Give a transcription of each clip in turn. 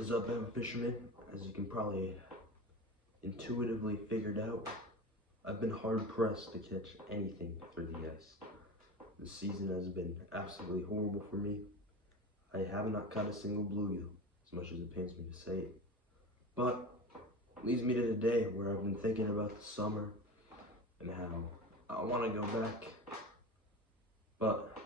is up, fisherman? As you can probably intuitively figured out, I've been hard pressed to catch anything through the ice. This season has been absolutely horrible for me. I have not caught a single bluegill, as much as it pains me to say it. But leads me to today, where I've been thinking about the summer and how I want to go back. But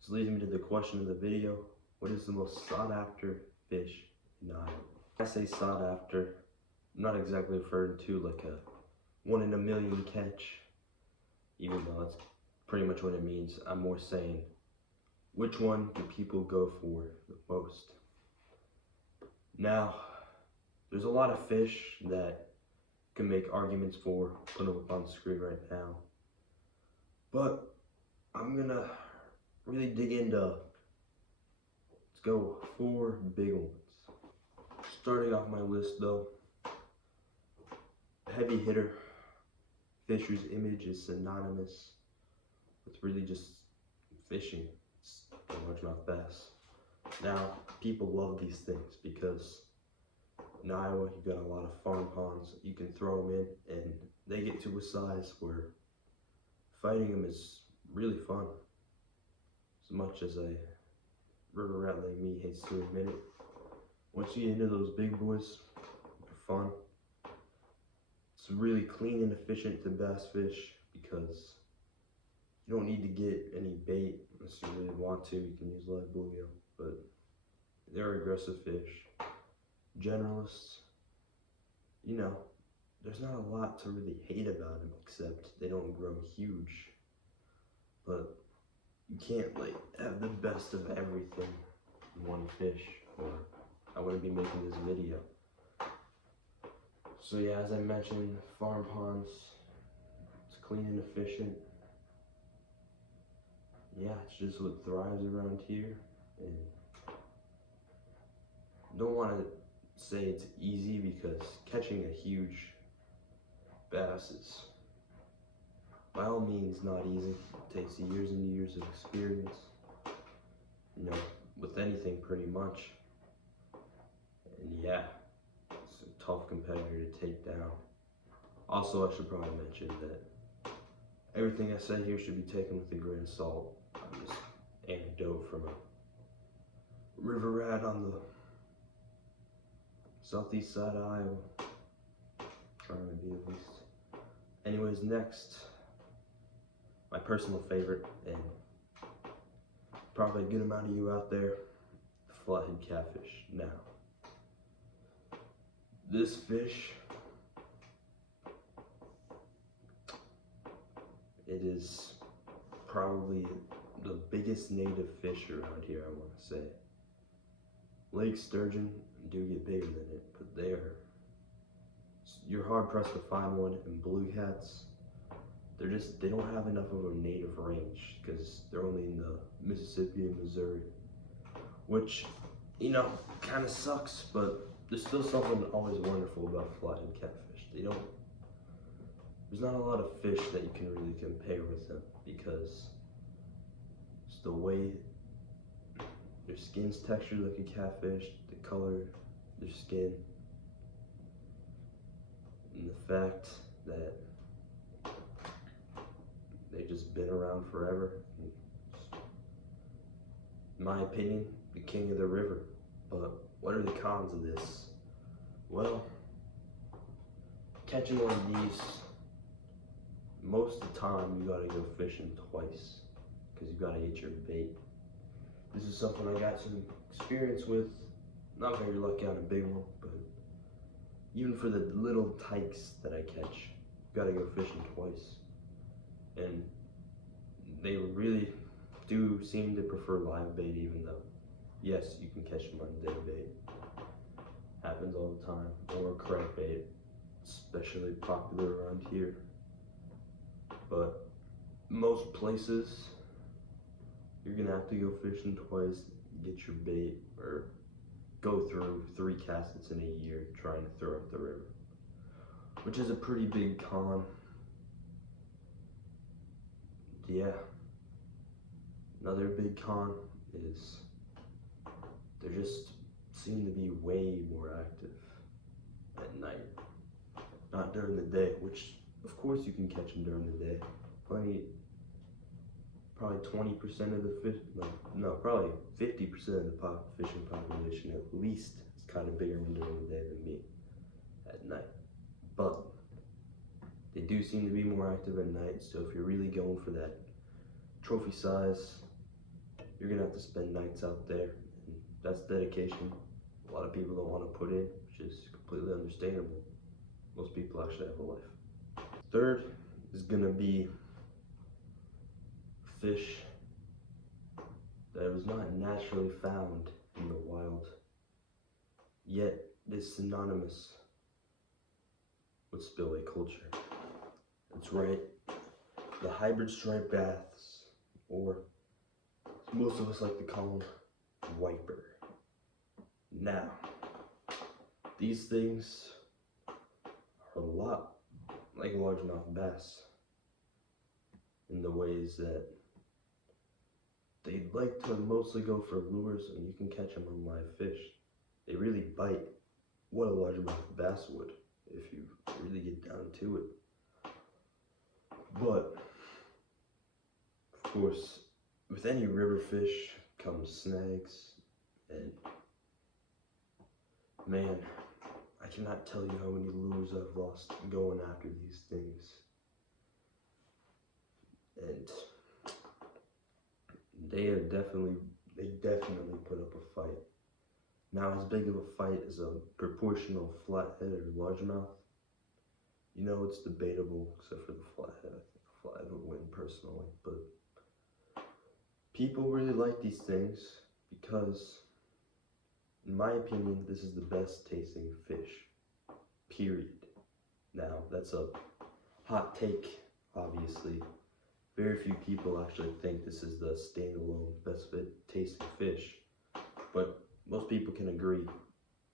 this leads me to the question of the video: what is the most sought after fish in Iowa? When I say sought after, I'm not exactly referring to like a 1 in a million catch, even though that's pretty much what it means. I'm more saying, which one do people go for the most? Now, there's a lot of fish that can make arguments for putting them up on the screen right now, but I'm gonna really dig into, let's go 4 big ones. Starting off my list though, heavy hitter, fish whose image is synonymous with really just fishing. It's the largemouth bass. Now, people love these things because in Iowa you've got a lot of farm ponds. You can throw them in and they get to a size where fighting them is really fun. As much as a river rat like me hates to admit it, once you get into those big boys, they're fun. It's really clean and efficient to bass fish because you don't need to get any bait unless you really want to. You can use live bluegill, but they're aggressive fish. Generalists, you know, there's not a lot to really hate about them except they don't grow huge. But you can't like have the best of everything in one fish, or I wouldn't be making this video. So yeah, as I mentioned, farm ponds, it's clean and efficient. Yeah, it's just what thrives around here, and don't want to say it's easy because catching a huge bass is by all means not easy. It takes years and years of experience, you know, with anything pretty much. And yeah, it's a tough competitor to take down. Also, I should probably mention that everything I say here should be taken with a grain of salt. I'm just anecdote from a river rat on the southeast side of Iowa. Trying to be at least. Anyways, next, my personal favorite, and probably a good amount of you out there, flathead catfish. Now, this fish, it is probably the biggest native fish around here, I want to say. Lake sturgeon do get bigger than it, but you're hard pressed to find one. And blue cats, they don't have enough of a native range because they're only in the Mississippi and Missouri, which, you know, kind of sucks, but there's still something always wonderful about flathead catfish. There's not a lot of fish that you can really compare with them because it's the way their skin's textured like a catfish, the color, their skin, and the fact that they've just been around forever. In my opinion, the king of the river. But what are the cons of this? Well, catching one of these, most of the time you gotta go fishing twice because you gotta get your bait. This is something I got some experience with. Not very lucky on a big one, but even for the little tykes that I catch, you gotta go fishing twice. And they really do seem to prefer live bait, even though, yes, you can catch them on dead bait. Happens all the time. Or crankbait, especially popular around here. But most places, you're gonna have to go fishing twice, get your bait, or go through 3 casts in a year trying to throw up the river, which is a pretty big con. Yeah, another big con is they're just seem to be way more active at night, not during the day, which of course you can catch them during the day. Probably 20% of the fish, no, probably 50% of the fishing population at least is kind of bigger during the day than me at night. But they do seem to be more active at night, so if you're really going for that trophy size, you're gonna have to spend nights out there, and that's dedication a lot of people don't want to put in, which is completely understandable. Most people actually have a life. Third is gonna be fish that was not naturally found in the wild, yet is synonymous with spillway culture. That's right, the hybrid striped bass, or most of us like to call them wiper. Now, these things are a lot like largemouth bass in the ways that they like to mostly go for lures, and you can catch them on live fish. They really bite what a largemouth bass would if you really get down to it. But, of course, with any river fish comes snags, and man, I cannot tell you how many lures I've lost going after these things. And they definitely put up a fight. Now, as big of a fight as a proportional flathead or largemouth, you know, it's debatable, except for the flathead. I think the flathead would win personally, but people really like these things because, in my opinion, this is the best tasting fish, period. Now, that's a hot take, obviously. Very few people actually think this is the standalone best tasting fish, but most people can agree.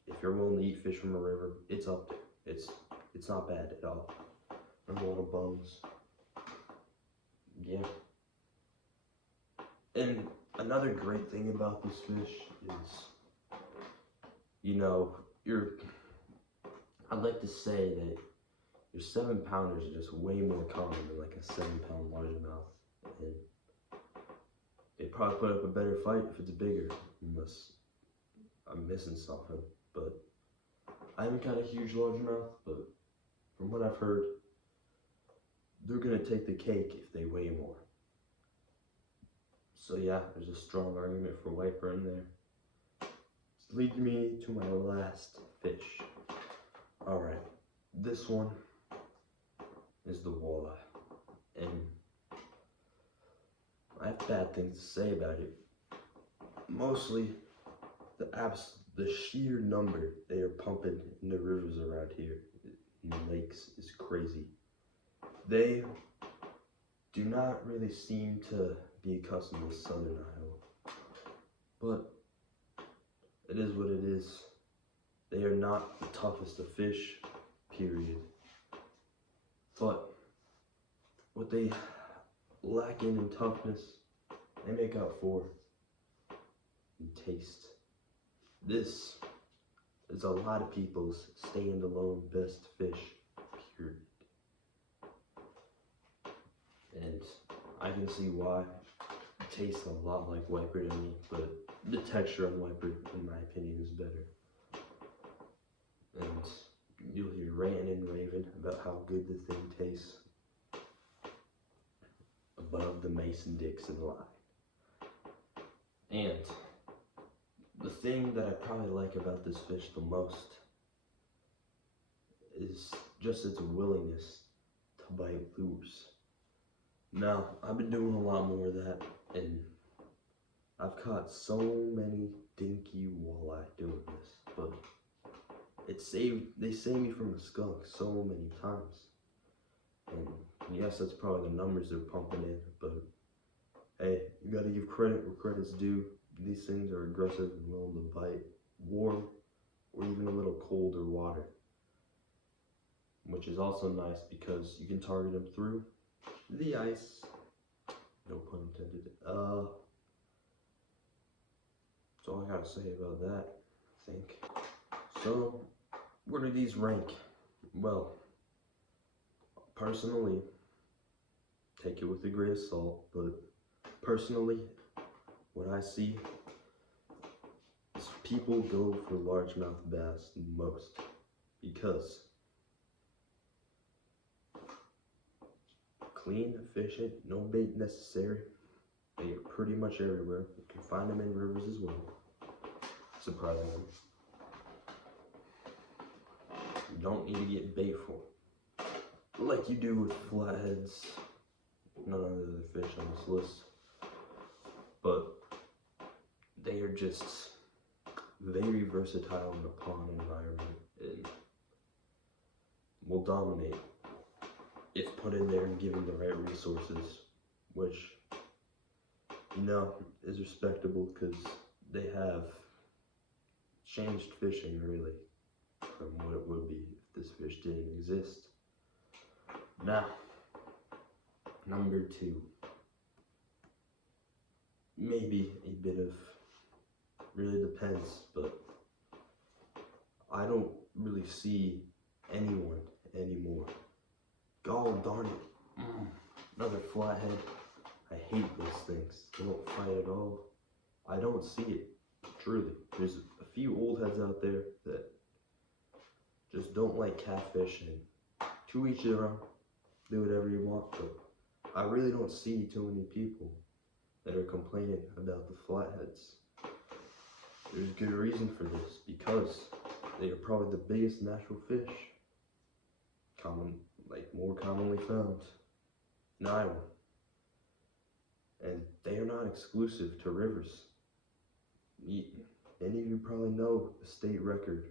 If you're willing to eat fish from a river, it's up there. It's not bad at all. There's a lot of bones. Yeah. And another great thing about this fish is, you know, I'd like to say that your 7-pounders are just way more common than like a 7-pound largemouth, and they probably put up a better fight if it's bigger, unless I'm missing something. But I haven't caught a huge largemouth, but from what I've heard, they're gonna take the cake if they weigh more. So yeah, there's a strong argument for wiper in there. This leads me to my last fish. Alright, this one is the walleye, and I have bad things to say about it. Mostly the sheer number they are pumping in the rivers around here, in the lakes, is crazy. They do not really seem to be accustomed to southern Iowa, but it is what it is. They are not the toughest of fish, period. But what they lack in toughness, they make up for in taste. This is a lot of people's stand-alone best fish, period. And I can see why. It tastes a lot like wiper to me, but the texture on wiper, in my opinion, is better. And you'll hear ranting and raving about how good the thing tastes above the Mason-Dixon line. And the thing that I probably like about this fish the most is just its willingness to bite lures. Now, I've been doing a lot more of that, and I've caught so many dinky walleye doing this, but they saved me from a skunk so many times. And yes, that's probably the numbers they're pumping in, but hey, you gotta give credit where credit's due. These things are aggressive and willing to bite warm or even a little colder water, which is also nice because you can target them through the ice. No pun intended. That's all I gotta say about that. think. So, where do these rank? Well, personally, take it with a grain of salt, but personally, what I see is people go for largemouth bass most because clean, efficient, no bait necessary. They are pretty much everywhere. You can find them in rivers as well, surprisingly. You don't need to get bait for them, like you do with flatheads, none of the other fish on this list. But they are just very versatile in a pond environment and will dominate if put in there and given the right resources, which, you know, is respectable because they have changed fishing really from what it would be if this fish didn't exist. Now, number 2. Maybe a bit of, really depends, but I don't really see anyone anymore. God darn it. Another flathead. I hate those things. They don't fight at all. I don't see it. Truly. There's a few old heads out there that just don't like catfish, and to each their own. Do whatever you want, but I really don't see too many people that are complaining about the flatheads. There's good reason for this, because they are probably the biggest natural fish, more commonly found in Iowa. And they are not exclusive to rivers. Many of you probably know the state record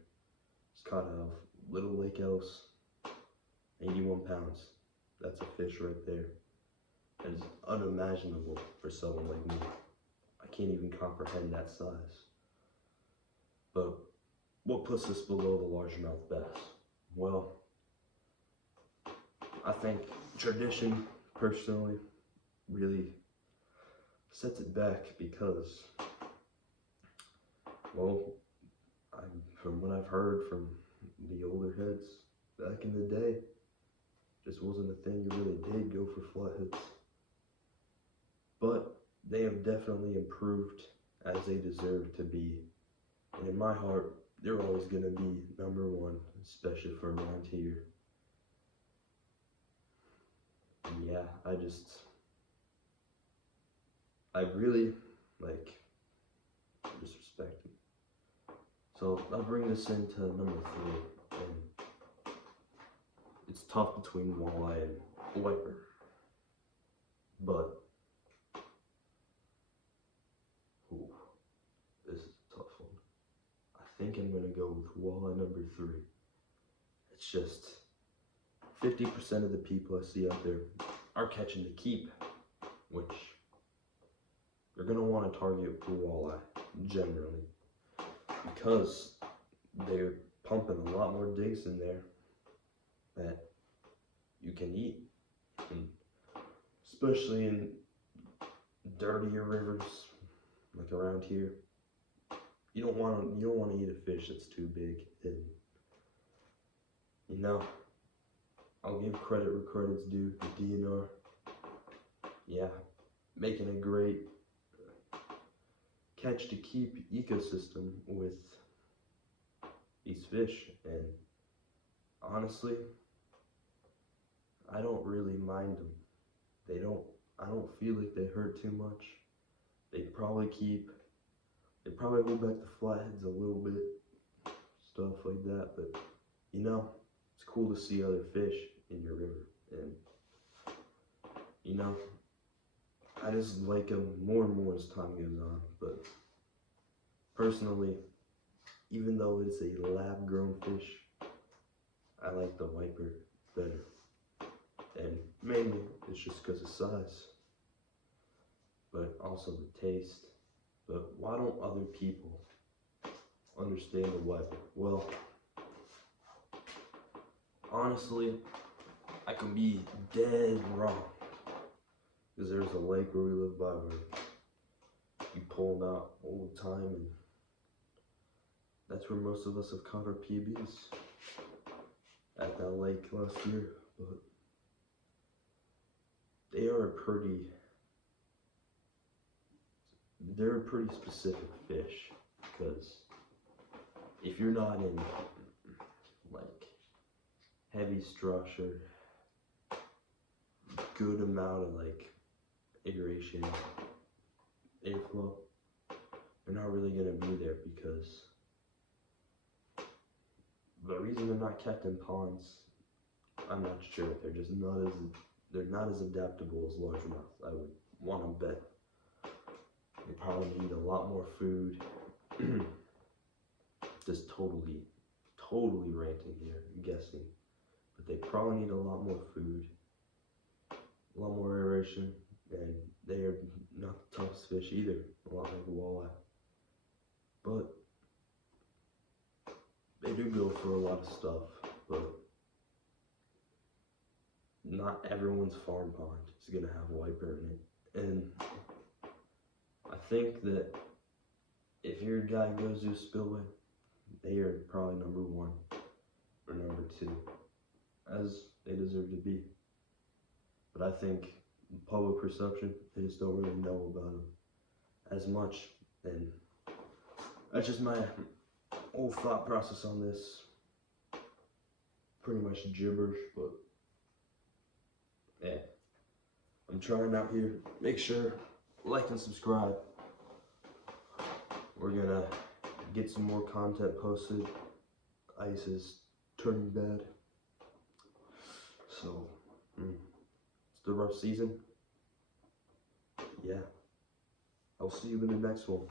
is caught out of Little Lake Ellis, 81 pounds. That's a fish right there. That is unimaginable for someone like me. I can't even comprehend that size. But what puts us below the largemouth bass? Well, I think tradition, personally, really sets it back because, well, from what I've heard from the older heads back in the day, just wasn't a thing you really did go for flatheads. But they have definitely improved as they deserve to be. And in my heart, they're always going to be number 1, especially for around here. And yeah, I really, disrespect them. So I'll bring this into number 3. And it's tough between walleye and wiper. But this is a tough one. I think I'm going to go with walleye number 3. It's just 50% of the people I see out there are catching to keep, which you're going to want to target for walleye generally because they're pumping a lot more digs in there that you can eat, and especially in dirtier rivers like around here. You don't want to eat a fish that's too big. And I'll give credit where credit's due. The DNR, yeah, making a great catch to keep ecosystem with these fish, and honestly, I don't really mind them. I don't feel like they hurt too much. They probably hold back the flatheads a little bit, stuff like that, but it's cool to see other fish in your river, and I just like them more and more as time goes on. But personally, even though it's a lab-grown fish, I like the wiper better, and mainly it's just because of size, but also the taste. But why don't other people understand the wiper? Well, honestly, I could be dead wrong, because there's a lake where we live by where you pull them out all the time, and That's where most of us have caught our PBs, at that lake last year. But they're a pretty specific fish, because if you're not in like heavy structure, good amount of like aeration, airflow, they're not really gonna be there, because the reason they're not kept in ponds, I'm not sure. They're not as adaptable as largemouth. I would want to bet they probably need a lot more food. Just totally ranting here, I'm guessing. But they probably need a lot more food, a lot more aeration, and they are not the toughest fish either, a lot like walleye. But they do go for a lot of stuff, but not everyone's farm pond is gonna have wiper in it. And I think that if your guy goes to a spillway, they are probably number 1 or number 2, as they deserve to be. But I think public perception, they just don't really know about them as much, and that's just my whole thought process on this. Pretty much gibberish, but yeah, I'm trying out here. Make sure, like and subscribe. We're gonna get some more content posted. Ice is turning bad, so it's the rough season. Yeah, I'll see you in the next one.